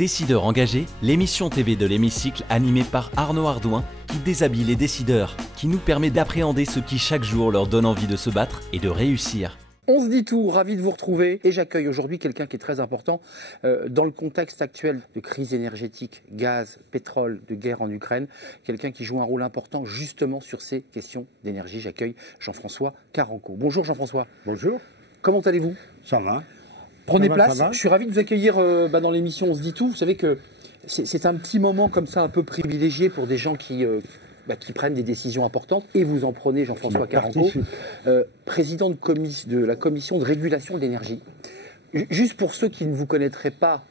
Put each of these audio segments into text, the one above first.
Décideurs engagés, l'émission TV de l'Hémicycle animée par Arnaud Ardouin qui déshabille les décideurs, qui nous permet d'appréhender ce qui chaque jour leur donne envie de se battre et de réussir. On se dit tout, ravi de vous retrouver et j'accueille aujourd'hui quelqu'un qui est très important dans le contexte actuel de crise énergétique, gaz, pétrole, de guerre en Ukraine, quelqu'un qui joue un rôle important justement sur ces questions d'énergie. J'accueille Jean-François Carenco. Bonjour Jean-François. Bonjour. Comment allez-vous? Ça va. Prenez place, je suis ravi de vous accueillir dans l'émission On se dit tout. Vous savez que c'est un petit moment comme ça un peu privilégié pour des gens qui prennent des décisions importantes. Et vous en prenez, Jean-François Carenco, président de la commission de régulation de l'énergie. Juste pour ceux qui ne vous connaîtraient pas,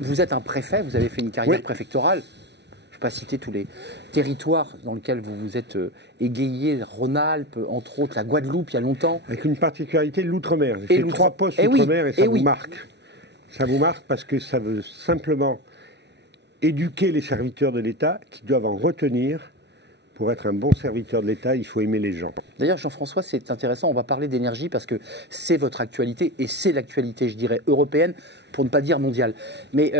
vous êtes un préfet, vous avez fait une carrière préfectorale. Je ne vais pas citer tous les territoires dans lesquels vous vous êtes égayé, Rhône-Alpes, entre autres, la Guadeloupe, il y a longtemps. Avec une particularité de l'outre-mer. J'ai fait 3 postes outre-mer et ça vous marque. Ça vous marque parce que ça veut simplement éduquer les serviteurs de l'État qui doivent en retenir. Pour être un bon serviteur de l'État, il faut aimer les gens. D'ailleurs, Jean-François, c'est intéressant, on va parler d'énergie parce que c'est votre actualité et c'est l'actualité, je dirais, européenne, pour ne pas dire mondiale. Mais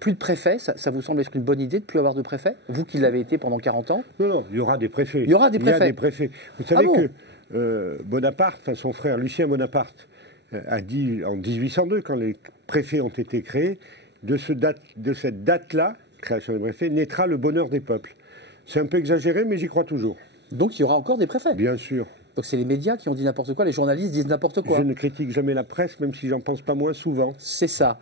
plus de préfets, ça vous semble être une bonne idée de ne plus avoir de préfets? Vous qui l'avez été pendant 40 ans? Non, il y aura des préfets. Il y aura des préfets. Il y a des préfets. Vous savez que Bonaparte, son frère Lucien Bonaparte, a dit en 1802, quand les préfets ont été créés, de cette date-là, création des préfets, naîtra le bonheur des peuples. C'est un peu exagéré, mais j'y crois toujours. Donc il y aura encore des préfets? Bien sûr. Donc c'est les médias qui ont dit n'importe quoi, les journalistes disent n'importe quoi. Je ne critique jamais la presse, même si j'en pense pas moins souvent. C'est ça.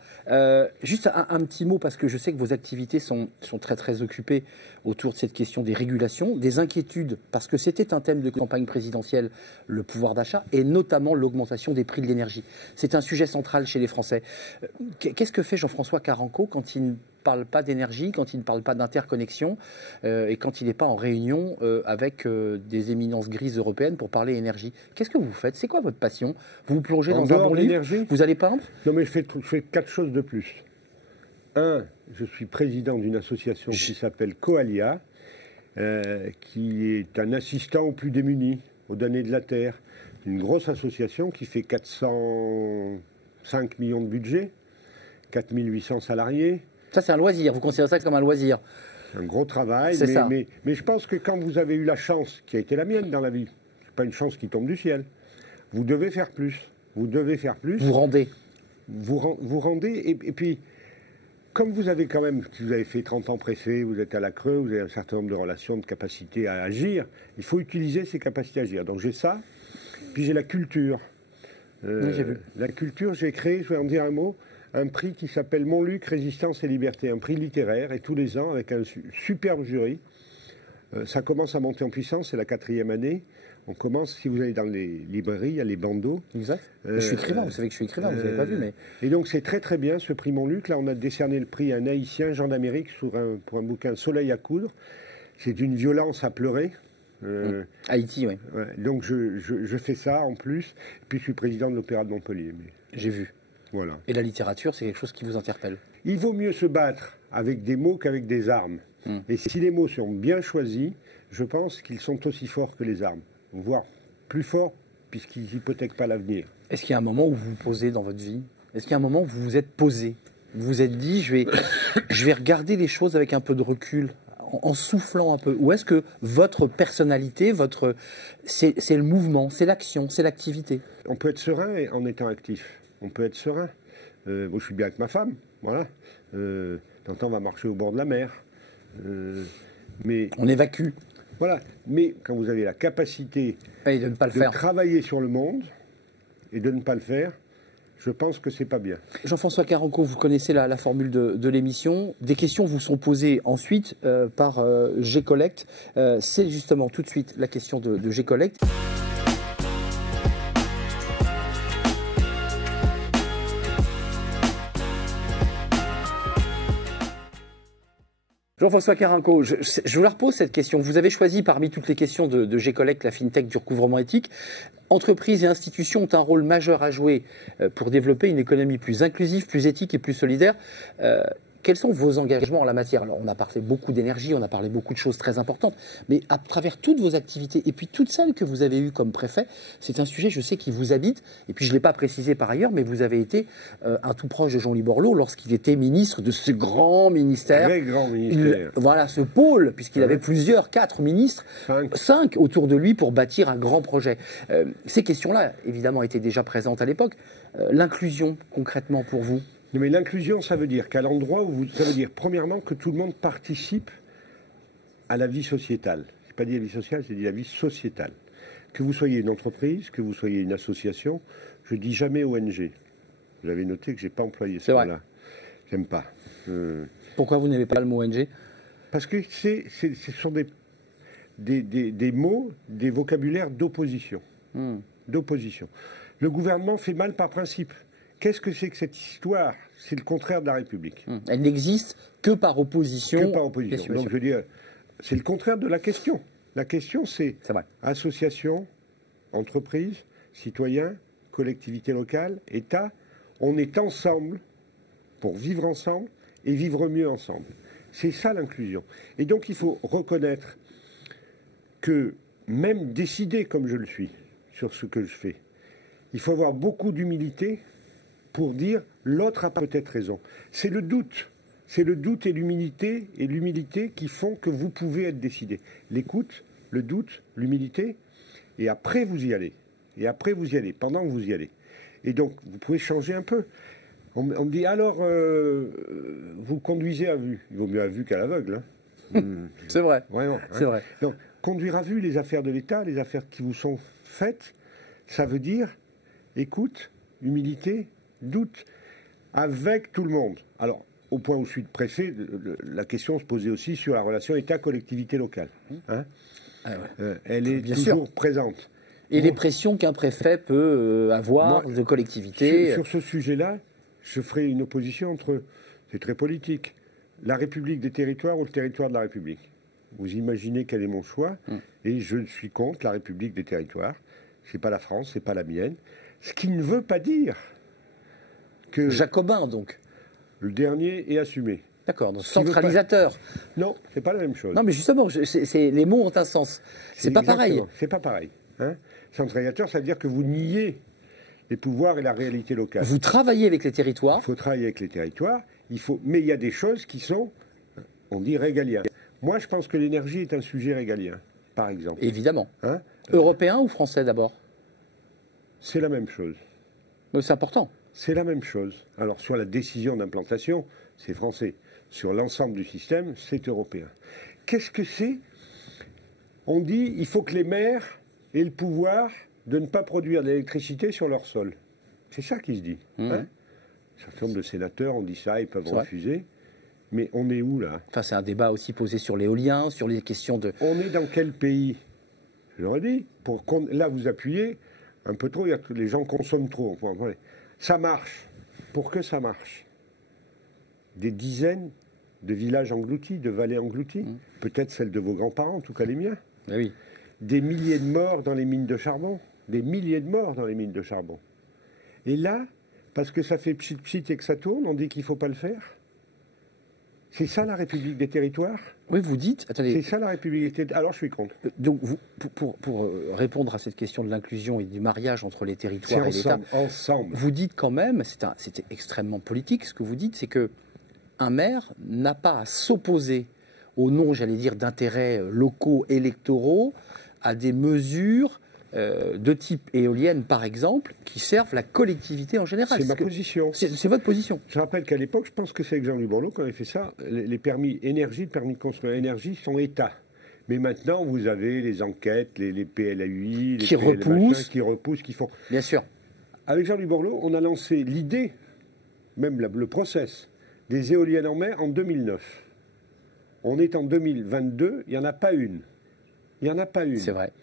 Juste un petit mot, parce que je sais que vos activités sont très très occupées autour de cette question des régulations, des inquiétudes, parce que c'était un thème de campagne présidentielle, le pouvoir d'achat, et notamment l'augmentation des prix de l'énergie. C'est un sujet central chez les Français. Qu'est-ce que fait Jean-François Carenco quand il ne parle pas d'énergie, quand il ne parle pas d'interconnexion et quand il n'est pas en réunion avec des éminences grises européennes pour parler énergie? Qu'est-ce que vous faites? C'est quoi votre passion? Vous vous plongez dans un bon livre? Vous allez peindre? Non, mais je fais 4 choses de plus. Je suis président d'une association qui s'appelle Coalia, qui est un assistant aux plus démunis, aux damnés de la terre. Une grosse association qui fait 405 millions de budget, 4800 salariés. Ça, c'est un loisir. Vous considérez ça comme un loisir? C'est un gros travail. Mais je pense que quand vous avez eu la chance, qui a été la mienne dans la vie, c'est pas une chance qui tombe du ciel, vous devez faire plus. Vous devez faire plus. Vous rendez. Vous rendez. Et puis, comme vous avez quand même, si vous avez fait 30 ans préfet, vous êtes à la Creux, vous avez un certain nombre de relations, de capacités à agir, il faut utiliser ces capacités à agir. Donc j'ai ça. Puis j'ai la culture. Oui, j'ai vu. La culture, j'ai créé, je vais en dire un mot, un prix qui s'appelle Montluc, Résistance et Liberté, un prix littéraire, et tous les ans, avec un superbe jury. Ça commence à monter en puissance, c'est la 4e année. On commence, si vous allez dans les librairies, il y a les bandeaux. Exact. Je suis écrivain, vous savez que je suis écrivain, vous n'avez pas vu. Mais... Et donc c'est très très bien ce prix Montluc. Là, on a décerné le prix à un Haïtien, Jean d'Amérique, pour un bouquin Soleil à coudre. C'est d'une violence à pleurer. Haïti, oui. Ouais, donc je fais ça en plus. Puis je suis président de l'Opéra de Montpellier. J'ai vu. Voilà. Et la littérature, c'est quelque chose qui vous interpelle? Il vaut mieux se battre avec des mots qu'avec des armes. Et si les mots sont bien choisis, je pense qu'ils sont aussi forts que les armes, voire plus forts, puisqu'ils n'hypothèquent pas l'avenir. Est-ce qu'il y a un moment où vous vous posez dans votre vie? Est-ce qu'il y a un moment où vous vous êtes posé? Vous vous êtes dit, je vais regarder les choses avec un peu de recul, en soufflant un peu? Ou est-ce que votre personnalité, c'est le mouvement, c'est l'action, c'est l'activité? On peut être serein en étant actif. On peut être serein. Moi, je suis bien avec ma femme, voilà. Tant on va marcher au bord de la mer. Mais on évacue. Voilà. Mais quand vous avez la capacité de ne pas le faire, travailler sur le monde et de ne pas le faire, je pense que c'est pas bien. Jean-François Carenco, vous connaissez la formule de l'émission. Des questions vous sont posées ensuite par G-Collect. C'est justement tout de suite la question de G-Collect. Jean-François Carenco, je vous la repose cette question. Vous avez choisi parmi toutes les questions de G-Collect la FinTech du recouvrement éthique. Entreprises et institutions ont un rôle majeur à jouer pour développer une économie plus inclusive, plus éthique et plus solidaire. Quels sont vos engagements en la matière? Alors, on a parlé beaucoup d'énergie, on a parlé beaucoup de choses très importantes, mais à travers toutes vos activités, et puis toutes celles que vous avez eues comme préfet, c'est un sujet, je sais, qui vous habite, et puis je ne l'ai pas précisé par ailleurs, mais vous avez été un tout proche de Jean-Louis Borloo lorsqu'il était ministre de ce grand ministère. Très grand ministère. Voilà, ce pôle, puisqu'il avait plusieurs, 4 ministres, 5 autour de lui pour bâtir un grand projet. Ces questions-là, évidemment, étaient déjà présentes à l'époque. L'inclusion, concrètement, pour vous? Non, mais l'inclusion, ça veut dire qu'à l'endroit où ça veut dire, premièrement, que tout le monde participe à la vie sociétale. C'est pas dit la vie sociale, c'est dit la vie sociétale. Que vous soyez une entreprise, que vous soyez une association, je dis jamais ONG. Vous avez noté que j'ai pas employé ce mot-là. J'aime pas. Pourquoi vous n'aimez pas le mot ONG? Parce que ce sont des mots, des vocabulaires d'opposition. D'opposition. Le gouvernement fait mal par principe. Qu'est-ce que c'est que cette histoire? C'est le contraire de la République. Elle n'existe que par opposition. Que par opposition. Donc je veux dire, c'est le contraire de la question. La question, c'est association, entreprise, citoyens, collectivités locales, État. On est ensemble pour vivre ensemble et vivre mieux ensemble. C'est ça l'inclusion. Et donc il faut reconnaître que même décider comme je le suis sur ce que je fais, il faut avoir beaucoup d'humilité pour dire l'autre a peut-être raison. C'est le doute. C'est le doute et l'humilité qui font que vous pouvez être décidé. L'écoute, le doute, l'humilité, et après vous y allez. Et après vous y allez, pendant que vous y allez. Et donc vous pouvez changer un peu. On me dit alors, vous conduisez à vue. Il vaut mieux à vue qu'à l'aveugle. Hein. C'est vrai. Vraiment. Hein. C'est vrai. Donc conduire à vue les affaires de l'État, les affaires qui vous sont faites, ça veut dire écoute, humilité, doute, avec tout le monde. Alors, au point où je suis de préfet, la question se posait aussi sur la relation État-collectivité locale. Hein elle est bien toujours présente. Et les pressions qu'un préfet peut avoir de collectivité. Sur ce sujet-là, je ferai une opposition entre, c'est très politique, la République des territoires ou le territoire de la République. Vous imaginez quel est mon choix, et je suis contre la République des territoires. C'est pas la France, c'est pas la mienne. Ce qui ne veut pas dire que... Jacobin, donc. Le dernier est assumé. D'accord, donc centralisateur. Non, c'est pas la même chose. Non, mais justement, les mots ont un sens. C'est pas pareil. C'est pas pareil. Hein. Centralisateur, ça veut dire que vous niez les pouvoirs et la réalité locale. Vous travaillez avec les territoires. Il faut travailler avec les territoires, mais il y a des choses qui sont, on dit, régaliennes. Moi, je pense que l'énergie est un sujet régalien, par exemple. Évidemment. Hein Européen ou français d'abord? C'est la même chose. C'est important. C'est la même chose. Alors, sur la décision d'implantation, c'est français. Sur l'ensemble du système, c'est européen. Qu'est-ce que c'est? On dit il faut que les maires aient le pouvoir de ne pas produire d'électricité sur leur sol. C'est ça qui se dit. Hein? Un certain nombre de sénateurs ont dit ça, ils peuvent refuser. Mais on est où, là? Enfin, c'est un débat aussi posé sur l'éolien, sur les questions de... On est dans quel pays? Je l'aurais dit. Là, vous appuyez un peu trop, les gens consomment trop. Ça marche. Pour que ça marche, des dizaines de villages engloutis, de vallées englouties, peut-être celles de vos grands-parents, en tout cas les miens. Ah oui. Des milliers de morts dans les mines de charbon. Des milliers de morts dans les mines de charbon. Et là, parce que ça fait pchit-pchit et que ça tourne, on dit qu'il ne faut pas le faire. C'est ça la République des territoires? Oui, vous dites... Attendez. C'est ça la République des territoires? Alors je suis contre. Donc, vous, pour répondre à cette question de l'inclusion et du mariage entre les territoires et l'État, vous dites quand même, c'était extrêmement politique, ce que vous dites, c'est que un maire n'a pas à s'opposer au nom, j'allais dire, d'intérêts locaux électoraux à des mesures de type éolienne, par exemple, qui servent la collectivité en général. C'est ma position. C'est votre position. Je rappelle qu'à l'époque, je pense que c'est avec Jean-Louis Borloo quand il fait ça, les permis énergie, le permis de construire énergie sont État. Mais maintenant, vous avez les enquêtes, les PLAUI, qui repoussent, qui font... Bien sûr. Avec Jean-Louis Borloo, on a lancé l'idée, même le process, des éoliennes en mer en 2009. On est en 2022, il n'y en a pas une. Il n'y en a pas une. C'est vrai.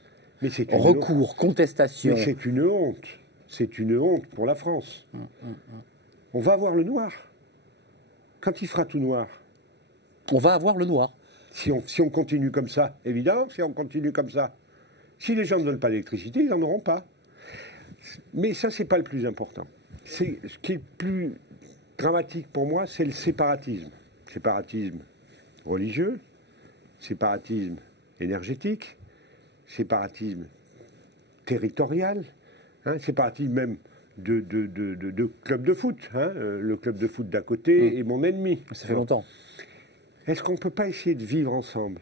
Mais c'est recours, contestation. Mais c'est une honte. C'est une honte pour la France. On va avoir le noir. Quand il fera tout noir. On va avoir le noir. Si on continue comme ça, évidemment, si on continue comme ça. Si les gens ne donnent pas d'électricité, ils n'en auront pas. Mais ça, c'est pas le plus important. Ce qui est le plus dramatique pour moi, c'est le séparatisme. Séparatisme religieux, séparatisme énergétique, séparatisme territorial, hein, séparatisme même de club de foot. Hein, le club de foot d'à côté est mon ennemi. Ça fait longtemps. Est-ce qu'on ne peut pas essayer de vivre ensemble ?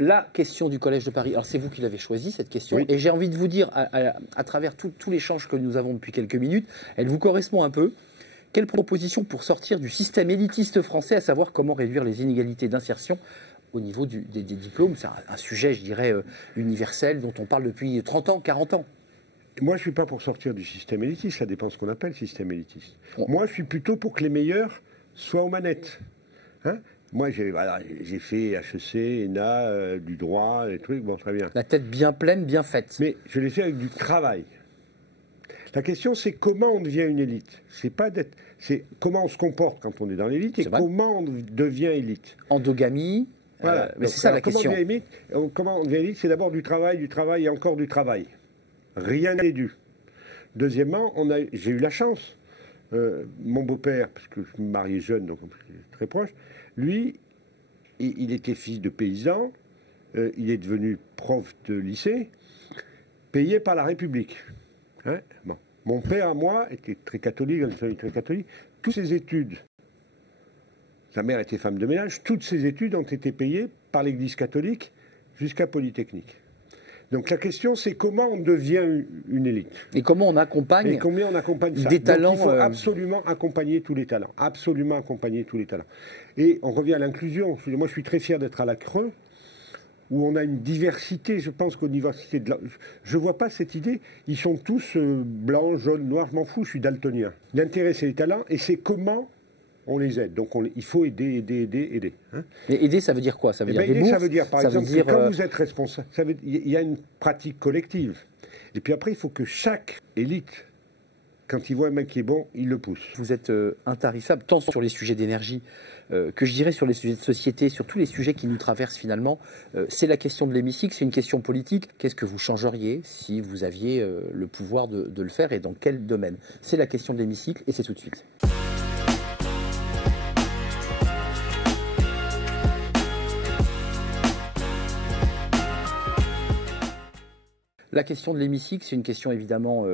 La question du Collège de Paris, alors c'est vous qui l'avez choisie cette question, Oui. et j'ai envie de vous dire, à travers tout l'échange que nous avons depuis quelques minutes, elle vous correspond un peu. Quelle proposition pour sortir du système élitiste français, à savoir comment réduire les inégalités d'insertion au niveau des diplômes? C'est un sujet, je dirais, universel, dont on parle depuis 30 ans, 40 ans. Moi, je ne suis pas pour sortir du système élitiste, ça dépend de ce qu'on appelle système élitiste. Bon. Moi, je suis plutôt pour que les meilleurs soient aux manettes. Hein, moi, j'ai fait HEC, ENA, du droit, des trucs, bon, très bien. La tête bien pleine, bien faite. Mais je l'ai fait avec du travail. La question, c'est comment on devient une élite. C'est comment on se comporte quand on est dans l'élite et comment on devient élite. Endogamie, Voilà. mais c'est ça la question. Comment on devient élite, c'est d'abord du travail et encore du travail. Rien n'est dû. Deuxièmement, j'ai eu la chance. Mon beau-père, parce que je me mariais jeune, donc très proche, lui, il était fils de paysan, il est devenu prof de lycée, payé par la République. Hein, bon. Mon père, à moi, était très catholique, dans une famille très catholique. Toutes ses études, sa mère était femme de ménage, toutes ses études ont été payées par l'Église catholique jusqu'à Polytechnique. Donc la question, c'est comment on devient une élite. Et comment on accompagne, et combien on accompagne ça. des talents. Donc, il faut absolument accompagner tous les talents. Absolument accompagner tous les talents. Et on revient à l'inclusion. Moi, je suis très fier d'être à la Creux, où on a une diversité. Je pense qu'aux universités je ne vois pas cette idée. Ils sont tous blancs, jaunes, noirs. Je m'en fous, je suis daltonien. L'intérêt, c'est les talents, et c'est comment on les aide. Donc il faut aider. Hein. Et aider, ça veut dire quoi? Ça veut dire des aider, bourses, ça veut dire, par exemple, dire, que quand vous êtes responsable, il y a une pratique collective. Et puis après, il faut que chaque élite, quand il voit un mec qui est bon, il le pousse. Vous êtes intarissable, tant sur les sujets d'énergie que je dirais sur les sujets de société, sur tous les sujets qui nous traversent finalement. C'est la question de l'hémicycle, c'est une question politique. Qu'est-ce que vous changeriez si vous aviez le pouvoir de le faire et dans quel domaine? C'est la question de l'hémicycle et c'est tout de suite. La question de l'hémicycle, c'est une question évidemment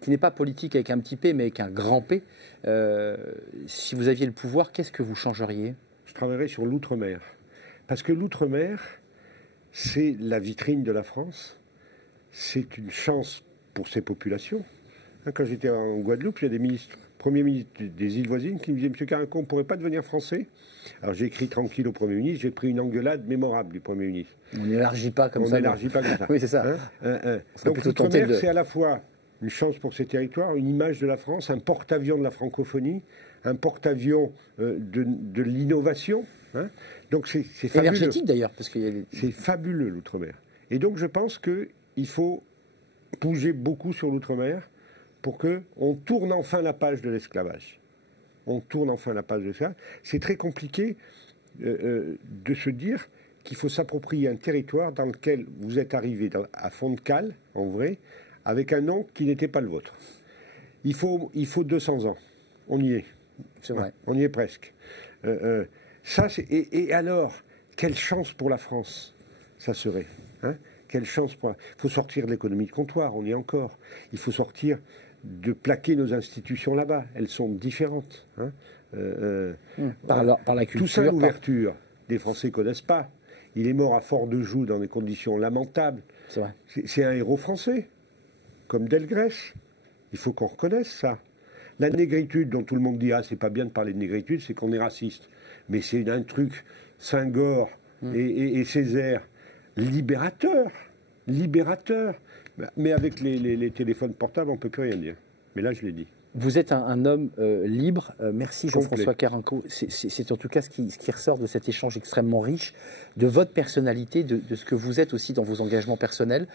qui n'est pas politique avec un petit P, mais avec un grand P. Si vous aviez le pouvoir, qu'est-ce que vous changeriez? Je travaillerais sur l'outre-mer. Parce que l'outre-mer, c'est la vitrine de la France. C'est une chance pour ses populations. Quand j'étais en Guadeloupe, il y a des ministres, premiers ministres des îles voisines qui me disaient « Monsieur Carinco, on ne pourrait pas devenir français ?» Alors j'ai écrit tranquille au Premier ministre, j'ai pris une engueulade mémorable du Premier ministre. On n'élargit pas comme ça. On n'élargit pas comme ça. Oui, c'est ça. Donc l'outre-mer, c'est à la fois une chance pour ces territoires, une image de la France, un porte-avions de la francophonie, un porte-avions de l'innovation. Hein. Donc c'est fabuleux. Énergétique d'ailleurs, parce qu'il y a des... C'est fabuleux l'outre-mer. Et donc je pense qu'il faut bouger beaucoup sur l'outre-mer pour qu'on tourne enfin la page de l'esclavage. On tourne enfin la page de l'esclavage. C'est très compliqué de se dire qu'il faut s'approprier un territoire dans lequel vous êtes arrivé à fond de cale, en vrai, avec un nom qui n'était pas le vôtre. Il faut 200 ans. On y est. C'est vrai. On y est presque. Et alors, quelle chance pour la France, ça serait. Hein, quelle chance pour... Il faut sortir de l'économie de comptoir, on y est encore. Il faut sortir de plaquer nos institutions là-bas. Elles sont différentes. Hein. Par la culture. Tout ça, l'ouverture, des Français ne connaissent pas. Il est mort à Fort-de-Joux dans des conditions lamentables. C'est vrai. C'est un héros français, comme Delgrès. Il faut qu'on reconnaisse ça. La négritude, dont tout le monde dit « Ah, c'est pas bien de parler de négritude, c'est qu'on est raciste. » Mais c'est un truc, Senghor et Césaire, libérateur. Mais avec les téléphones portables, on ne peut plus rien dire. Mais là, je l'ai dit. Vous êtes un homme libre. Merci Jean-François Carinco. C'est en tout cas ce qui ressort de cet échange extrêmement riche, de votre personnalité, de ce que vous êtes aussi dans vos engagements personnels,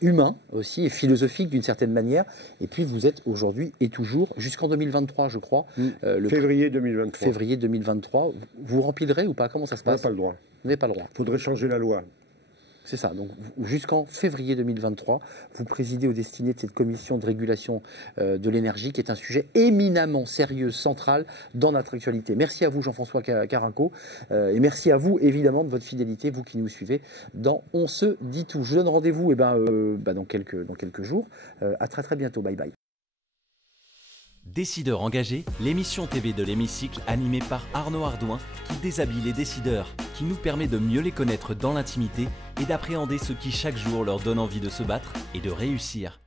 humains aussi, et philosophiques d'une certaine manière. Et puis vous êtes aujourd'hui et toujours, jusqu'en 2023 je crois. Février 2023. Février 2023. Vous remplirez ou pas? Comment ça se passe? On n'a pas le droit. Vous n'avez pas le droit. Il faudrait changer la loi. C'est ça. Donc jusqu'en février 2023, vous présidez aux destinées de cette commission de régulation de l'énergie, qui est un sujet éminemment sérieux, central dans notre actualité. Merci à vous, Jean-François Carinco, et merci à vous, évidemment, de votre fidélité, vous qui nous suivez dans On se dit tout. Je donne rendez-vous dans quelques jours. À très très bientôt. Bye bye. Décideurs engagés, l'émission TV de l'Hémicycle animée par Arnaud Ardouin qui déshabille les décideurs, qui nous permet de mieux les connaître dans l'intimité et d'appréhender ce qui chaque jour leur donne envie de se battre et de réussir.